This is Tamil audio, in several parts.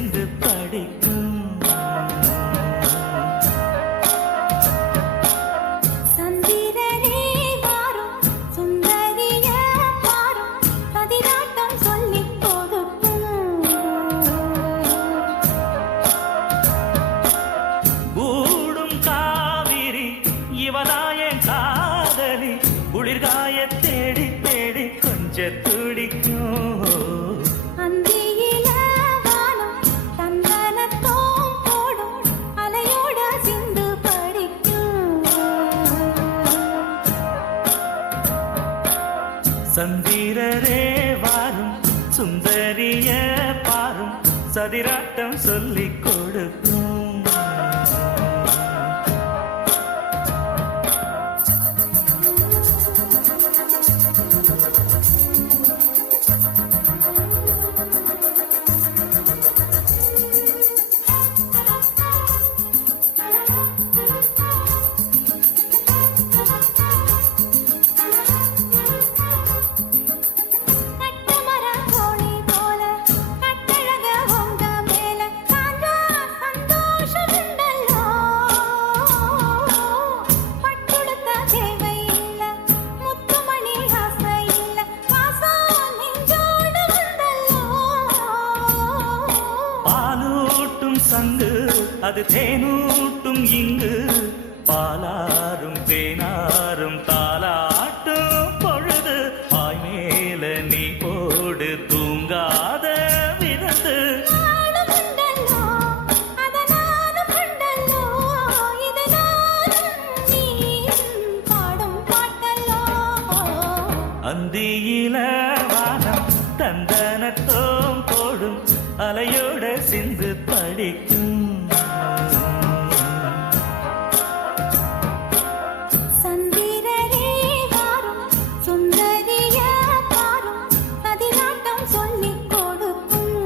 சிந்து படிக்கும். இவனாயன் காதலி குளிர்காய தேடி தேடி கொஞ்ச துடிக்கும். அந்தியில வானம் தந்தனத்தோம் போடும் அலையோட சிந்து படிக்கும். சந்திரரே வாரும் சுந்தரிய பாரும் சதிராட்டம் சொல்லிக் கொடுக்கும். சங்கு அது தேனூட்டும் இங்கு பாலாரும் தேனாரும் தாலாட்டும் பொழுது பாய் மேல நீ போடு தூங்காத விரது. அந்தியில வானம் தந்தனத்தோம் போடும் அலையோட சிந்து படிக்கும். சந்திரரே வாரும் சுந்தரிய பாரும் சதிராட்டம் சொல்லிக் கொடுக்கும்.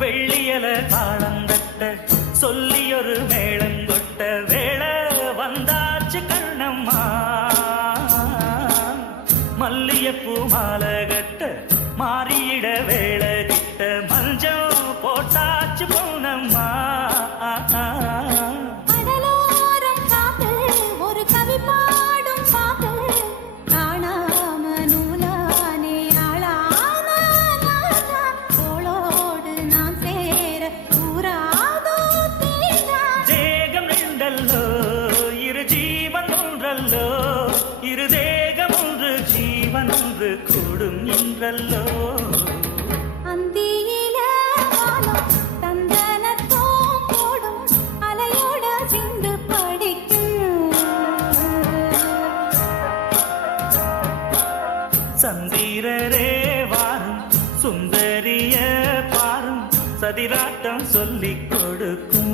வெள்ளியல தாளந்தட்ட சொல்லியொரு மேளங்கொட்ட வேளை வந்தாச்சு கண்ணம்மா. மல்லியப்பூ மாலை கட்ட மாறியிட வேளை கிட்ட மஞ்சள் போட்டாச்சு பொன்னம்மா. கடலோரம் காத்து ஒரு கவி பாடும் பாட்டு காணாம நூலானே ஆளான தோளோடு நான் சேர கூறாதோ தீரா. தேகம் ரெண்டல்லோ இரு ஜீவன் ஒன்றல்லோ இரு தேகம் ஒன்று ஜீவன் ஒன்று கூடும் என்றல்லோ. அந்தியில வானம் தந்தனத்தோம் போடும் அலையோட சிந்து படிக்கும். சந்திரரே வாரும் சுந்தரிய பாரும் சதிராட்டம் சொல்லிக் கொடுக்கும்.